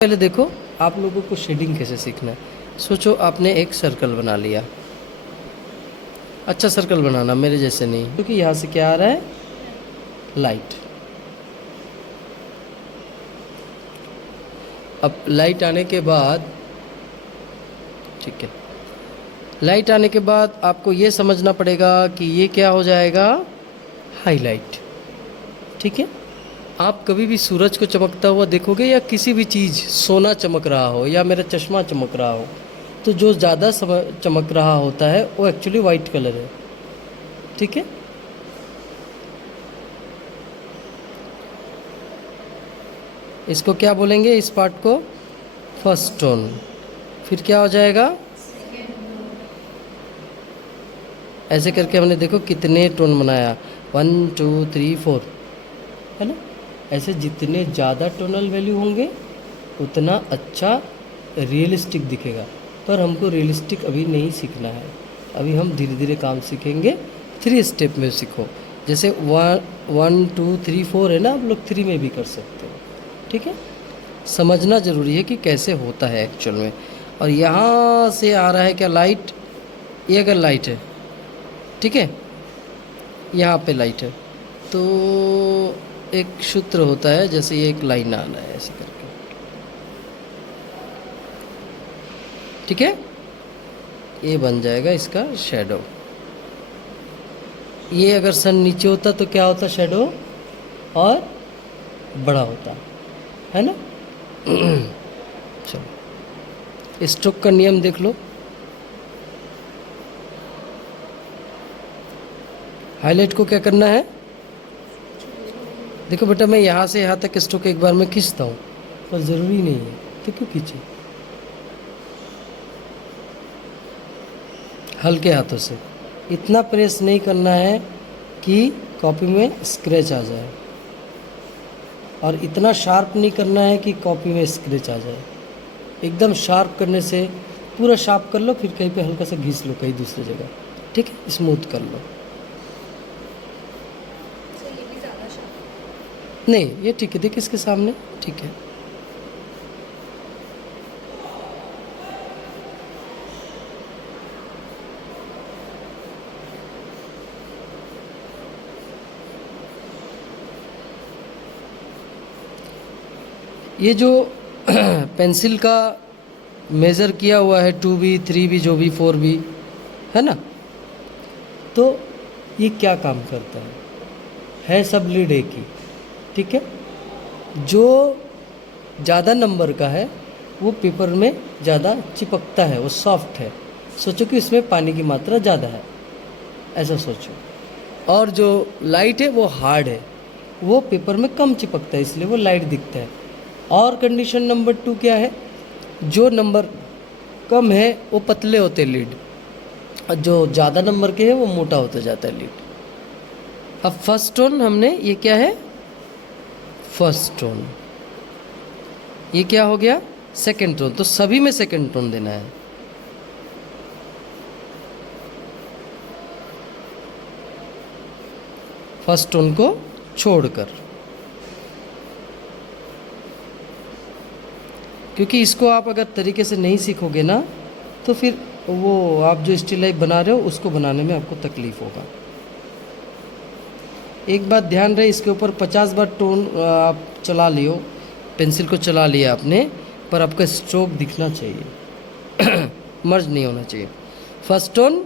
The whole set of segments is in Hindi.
पहले देखो आप लोगों को शेडिंग कैसे सीखना है। सोचो आपने एक सर्कल बना लिया, अच्छा सर्कल बनाना, मेरे जैसे नहीं, क्योंकि यहाँ से क्या आ रहा है, लाइट। अब लाइट आने के बाद, ठीक है, लाइट आने के बाद आपको ये समझना पड़ेगा कि ये क्या हो जाएगा, हाईलाइट। ठीक है, आप कभी भी सूरज को चमकता हुआ देखोगे या किसी भी चीज़, सोना चमक रहा हो या मेरा चश्मा चमक रहा हो, तो जो ज़्यादा चमक रहा होता है वो एक्चुअली वाइट कलर है। ठीक है, इसको क्या बोलेंगे, इस पार्ट को फर्स्ट टोन। फिर क्या हो जाएगा, ऐसे करके हमने देखो कितने टोन बनाया, 1 2 3 4, है ना। ऐसे जितने ज़्यादा टोनल वैल्यू होंगे उतना अच्छा रियलिस्टिक दिखेगा। पर हमको रियलिस्टिक अभी नहीं सीखना है, अभी हम धीरे धीरे काम सीखेंगे। 3 स्टेप में सीखो, जैसे 1 2 3 4 है ना, आप लोग 3 में भी कर सकते हो। ठीक है, समझना ज़रूरी है कि कैसे होता है एक्चुअल में। और यहाँ से आ रहा है क्या, लाइट। ये अगर लाइट है, ठीक है, यहाँ पे लाइट है, तो एक सूत्र होता है, जैसे ये एक लाइन आना है ऐसे करके, ठीक है, ये बन जाएगा इसका शेडो। ये अगर सन नीचे होता तो क्या होता, शेडो और बड़ा होता है ना। चलो स्ट्रोक का नियम देख लो। हाईलाइट को क्या करना है, देखो बेटा, मैं यहाँ से यहाँ तक स्ट्रोक एक बार में खींचता हूँ, पर ज़रूरी नहीं है, तो क्यों खींचे, हल्के हाथों से। इतना प्रेस नहीं करना है कि कॉपी में स्क्रैच आ जाए, और इतना शार्प नहीं करना है कि कॉपी में स्क्रैच आ जाए। एकदम शार्प करने से पूरा शार्प कर लो, फिर कहीं पे हल्का सा घिस लो कहीं दूसरी जगह, ठीक है, स्मूथ कर लो। नहीं, ये ठीक है, देख इसके सामने, ठीक है। ये जो पेंसिल का मेज़र किया हुआ है, 2B 3B जो भी 4B है ना, तो ये क्या काम करता है सब लीड एक ही। ठीक है, जो ज़्यादा नंबर का है वो पेपर में ज़्यादा चिपकता है, वो सॉफ्ट है। सोचो कि इसमें पानी की मात्रा ज़्यादा है, ऐसा सोचो। और जो लाइट है वो हार्ड है, वो पेपर में कम चिपकता है, इसलिए वो लाइट दिखता है। और कंडीशन नंबर 2 क्या है, जो नंबर कम है वो पतले होते हैं लीड, और जो ज़्यादा नंबर के हैं वो मोटा होता जाता है लीड। अब फर्स्ट टोन हमने, ये क्या है, फर्स्ट टोन, ये क्या हो गया, सेकंड टोन। तो सभी में सेकंड टोन देना है। फर्स्ट टोन को छोड़कर, क्योंकि इसको आप अगर तरीके से नहीं सीखोगे ना, तो फिर वो आप जो स्टिल लाइफ बना रहे हो उसको बनाने में आपको तकलीफ होगा। एक बात ध्यान रहे, इसके ऊपर 50 बार टोन आप चला लियो, पेंसिल को चला लिया आपने, पर आपका स्ट्रोक दिखना चाहिए, मर्ज नहीं होना चाहिए। फर्स्ट टोन,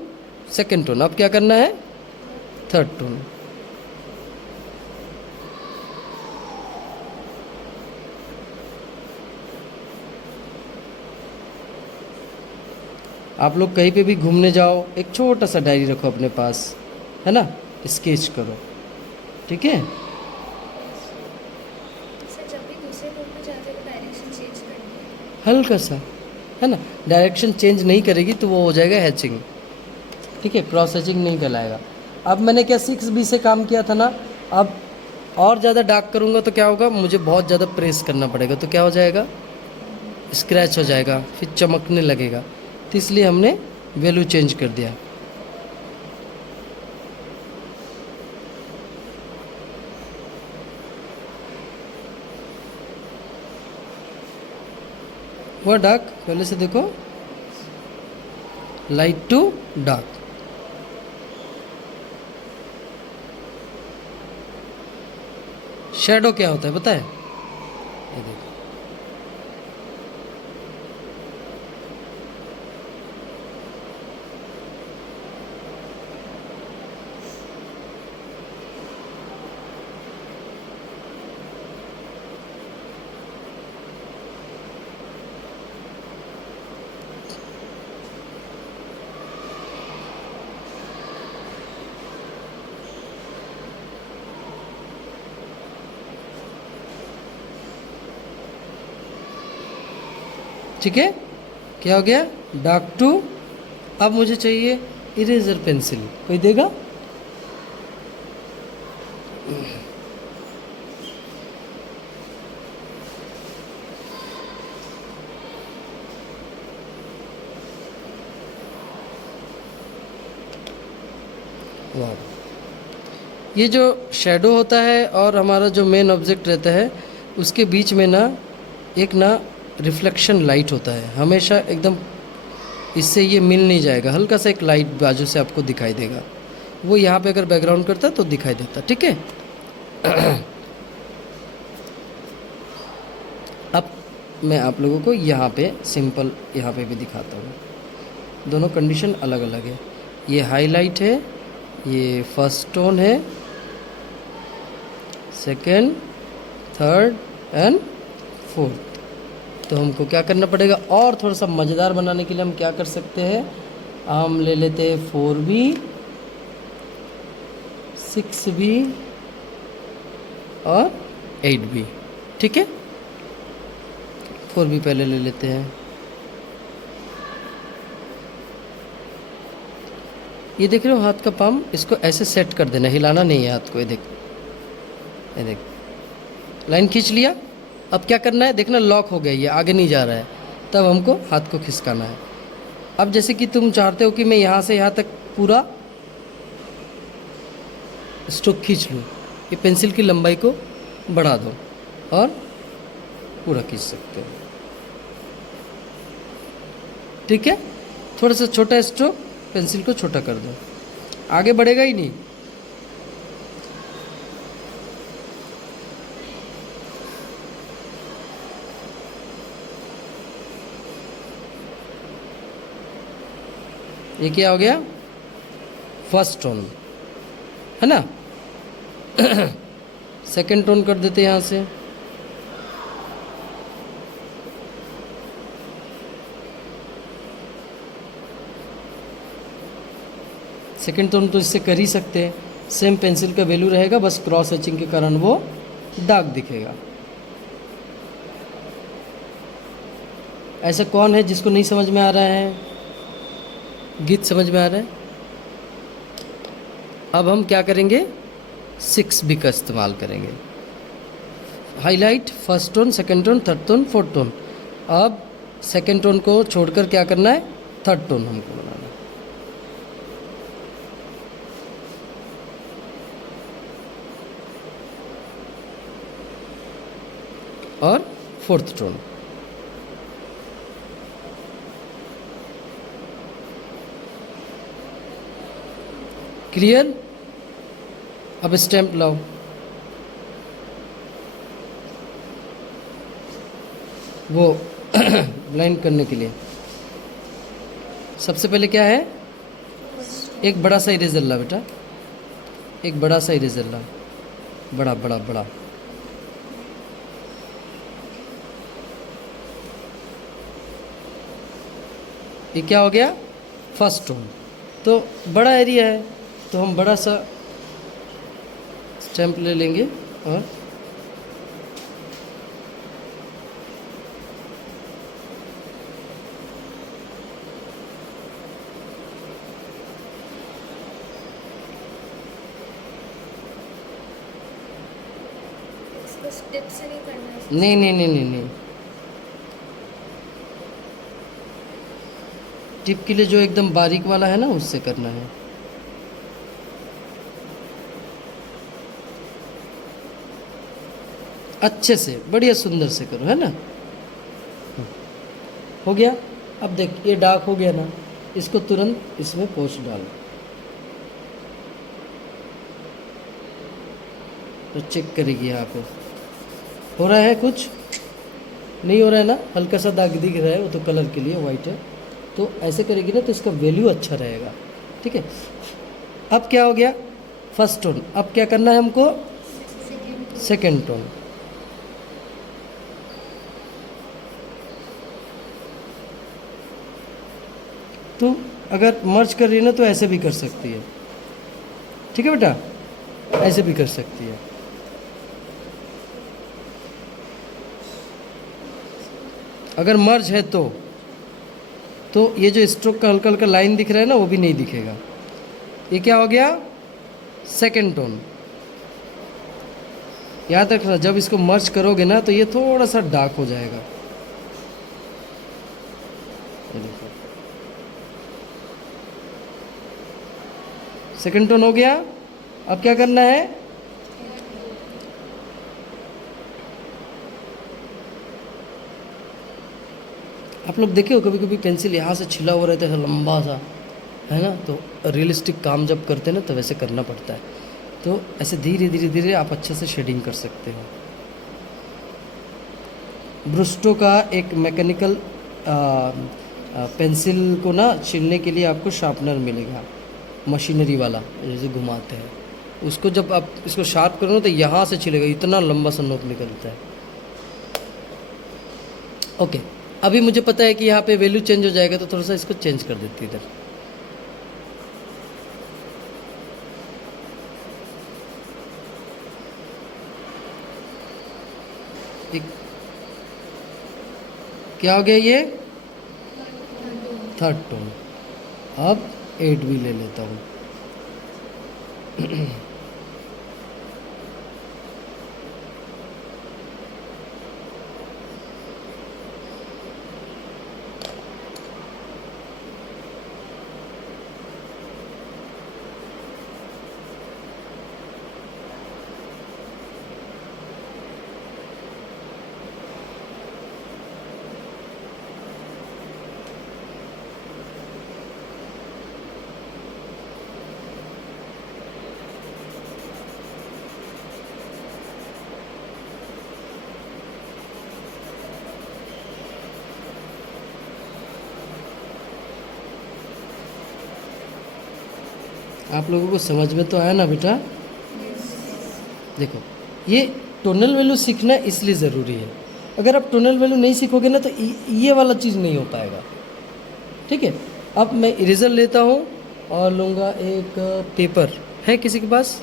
सेकंड टोन, अब क्या करना है, थर्ड टोन। आप लोग कहीं पे भी घूमने जाओ, एक छोटा सा डायरी रखो अपने पास, है ना, स्केच करो, ठीक है। हल्का सा, है ना, डायरेक्शन चेंज नहीं करेगी तो वो हो जाएगा हैचिंग, ठीक है, क्रॉस हैचिंग नहीं कहलाएगा। अब मैंने क्या 6B से काम किया था ना, अब और ज़्यादा डार्क करूँगा तो क्या होगा, मुझे बहुत ज़्यादा प्रेस करना पड़ेगा, तो क्या हो जाएगा, स्क्रैच हो जाएगा, फिर चमकने लगेगा। तो इसलिए हमने वैल्यू चेंज कर दिया। हुआ डार्क, पहले से देखो, लाइट टू डार्क। शैडो क्या होता है पता है? ये देखो, ठीक है, क्या हो गया? Dark two. अब मुझे चाहिए इरेजर पेंसिल, कोई देगा? वाह, ये जो शेडो होता है और हमारा जो मेन ऑब्जेक्ट रहता है उसके बीच में ना एक ना रिफ्लेक्शन लाइट होता है हमेशा एकदम, इससे ये मिल नहीं जाएगा, हल्का सा एक लाइट बाजू से आपको दिखाई देगा, वो यहाँ पे अगर बैकग्राउंड करता तो दिखाई देता, ठीक है। अब मैं आप लोगों को यहाँ पे सिंपल यहाँ पे भी दिखाता हूँ, दोनों कंडीशन अलग अलग है। ये हाईलाइट है, ये फर्स्ट टोन है, सेकेंड, थर्ड एंड फोर्थ। तो हमको क्या करना पड़ेगा, और थोड़ा सा मज़ेदार बनाने के लिए हम क्या कर सकते हैं, हम ले लेते हैं 4B, 6B और 8B, ठीक है। 4B पहले ले लेते हैं। ये देख रहे हो हाथ का पाम, इसको ऐसे सेट कर देना, हिलाना नहीं है हाथ को। ये देख, ये देख, लाइन खींच लिया। अब क्या करना है, देखना लॉक हो गया, ये आगे नहीं जा रहा है, तब हमको हाथ को खिसकाना है। अब जैसे कि तुम चाहते हो कि मैं यहाँ से यहाँ तक पूरा स्ट्रोक खींच लूँ, ये पेंसिल की लंबाई को बढ़ा दो और पूरा खींच सकते हो, ठीक है। थोड़ा सा छोटा स्ट्रोक, पेंसिल को छोटा कर दो, आगे बढ़ेगा ही नहीं। ये क्या हो गया, फर्स्ट टोन है ना। सेकंड टोन कर देते यहाँ से, सेकंड टोन तो इससे कर ही सकते हैं, सेम पेंसिल का वैल्यू रहेगा, बस क्रॉस हैचिंग के कारण वो डार्क दिखेगा। ऐसा कौन है जिसको नहीं समझ में आ रहा है? गीत समझ में आ रहा है? अब हम क्या करेंगे, 6B का इस्तेमाल करेंगे। Highlight, first tone, second tone, third tone, fourth tone. अब सेकंड टोन को छोड़कर क्या करना है, थर्ड टोन हमको बनाना है। और फोर्थ टोन। क्लियर? अब स्टैम्प लाओ। वो ब्लाइंड करने के लिए सबसे पहले क्या है, एक बड़ा सा इरेजर ला बेटा, एक बड़ा सा इरेजर ला, बड़ा बड़ा बड़ा। ये क्या हो गया, फर्स्ट टोन। तो बड़ा एरिया है तो हम बड़ा सा स्टैम्प ले लेंगे और टिप से नहीं करना है? नहीं नहीं नहीं नहीं नहीं, टिप के लिए जो एकदम बारीक वाला है ना उससे करना है। अच्छे से बढ़िया सुंदर से करो, है ना। हो गया। अब देख ये डार्क हो गया ना, इसको तुरंत इसमें पोस्ट डालो तो चेक करेगी यहाँ पे हो रहा है, कुछ नहीं हो रहा है ना, हल्का सा दाग दिख रहा है, वो तो कलर के लिए वाइट है। तो ऐसे करेगी ना तो इसका वैल्यू अच्छा रहेगा। ठीक है, अब क्या हो गया फर्स्ट टोन, अब क्या करना है हमको सेकेंड टोन। तो अगर मर्ज कर रही है ना तो ऐसे भी कर सकती है। ठीक है बेटा, ऐसे भी कर सकती है। अगर मर्ज है तो ये जो स्ट्रोक का हल्का हल्का लाइन दिख रहा है ना वो भी नहीं दिखेगा। ये क्या हो गया सेकेंड टोन। याद रखना जब इसको मर्ज करोगे ना तो ये थोड़ा सा डार्क हो जाएगा। ये देखो सेकेंड टोन हो गया। अब क्या करना है, आप लोग देखे हो कभी कभी पेंसिल यहाँ से छिला हुआ रहता है लंबा सा, है ना, तो रियलिस्टिक काम जब करते हैं ना तो वैसे करना पड़ता है। तो ऐसे धीरे धीरे धीरे आप अच्छे से शेडिंग कर सकते हो। ब्रुस्टो का एक मैकेनिकल पेंसिल को ना छीलने के लिए आपको शार्पनर मिलेगा, मशीनरी वाला जैसे घुमाते हैं, उसको जब आप इसको शार्प करो तो यहाँ से छिलेगा, इतना लंबा सा नोक निकलता है। ओके, अभी मुझे पता है कि यहाँ पे वैल्यू चेंज हो जाएगा तो थोड़ा सा इसको चेंज कर देती इधर। एक क्या हो गया ये थर्ड टोन। अब 8 भी ले लेता हूँ। आप लोगों को समझ में तो आया ना बेटा। देखो ये टोनल वैल्यू सीखना इसलिए ज़रूरी है, अगर आप टोनल वैल्यू नहीं सीखोगे ना तो ये वाला चीज़ नहीं हो पाएगा। ठीक है, अब मैं इरेजर लेता हूँ और लूँगा एक पेपर, है किसी के पास?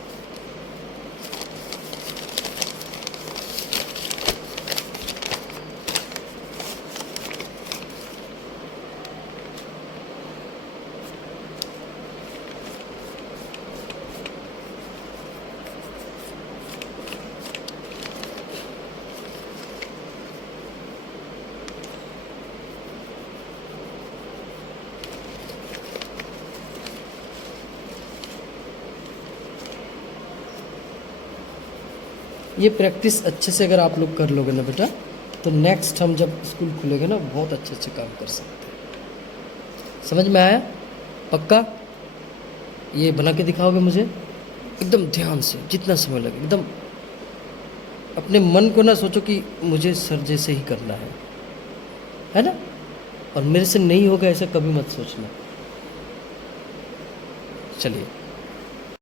ये प्रैक्टिस अच्छे से अगर आप लोग कर लोगे ना बेटा तो नेक्स्ट हम जब स्कूल खुलेगा ना बहुत अच्छे अच्छे काम कर सकते हैं। समझ में आया? पक्का? ये बना के दिखाओगे मुझे एकदम ध्यान से, जितना समय लगे, एकदम अपने मन को ना सोचो कि मुझे सर जैसे ही करना है ना, और मेरे से नहीं होगा ऐसा कभी मत सोचना। चलिए।